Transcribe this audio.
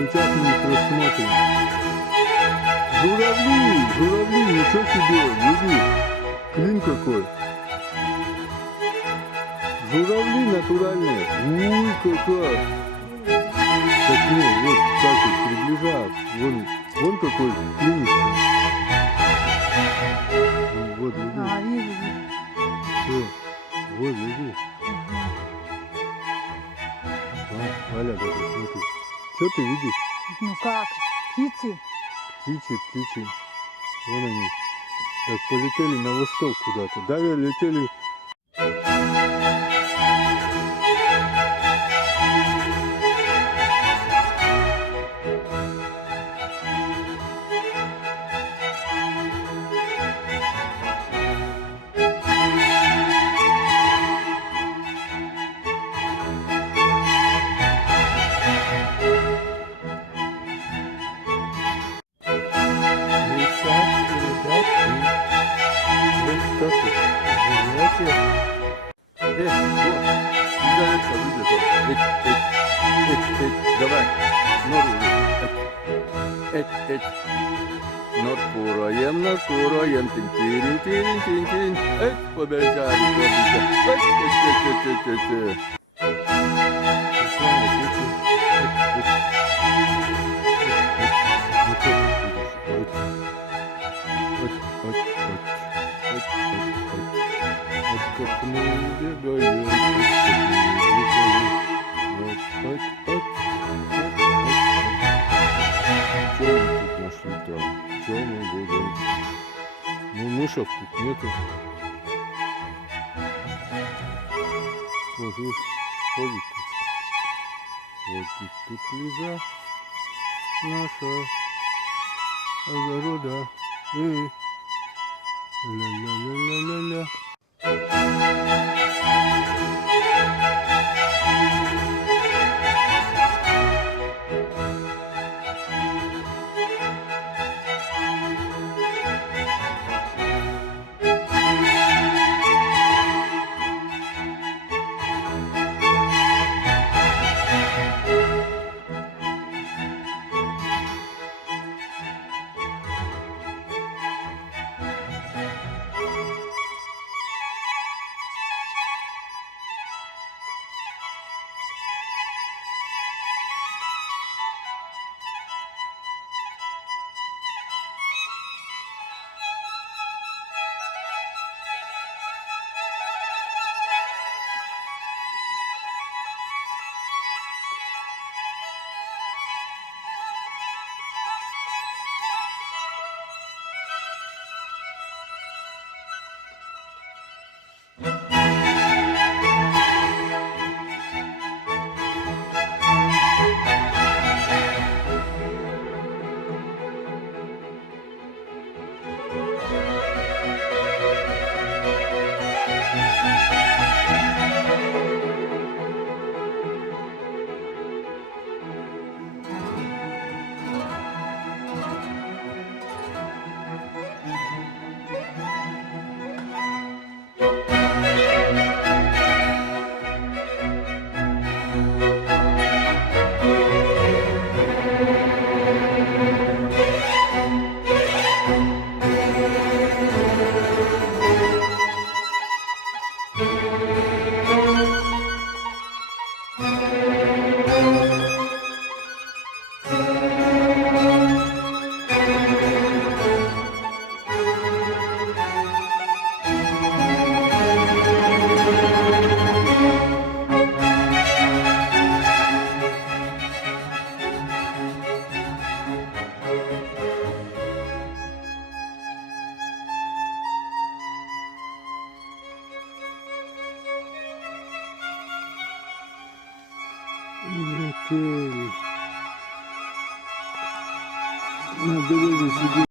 Сейчас мы их рассмотрим. Журавли, ничего себе, гляди, клин какой. Журавли натуральные. Уй, какая. Так не, вот так вот приближают. Вон какой клиничный. Вот, гляди. Вижу. Все, вот, гляди. Валя, даже смотри. Что ты видишь? Ну как? Птицы? Птичи. Вон они. Так, полетели на восток куда-то. Далее летели. Давай, нору. Норкураем, тин-тин-тин-тин-тин. Побежали, как мы убегаем, Что мы тут нашли-то? Что мы будем? Ну, мышек тут нету. Вот, видишь, ходит тут. Вот тут лиза наша огорода. Ля-ля-ля-ля-ля-ля. Летели. На дороге сидели.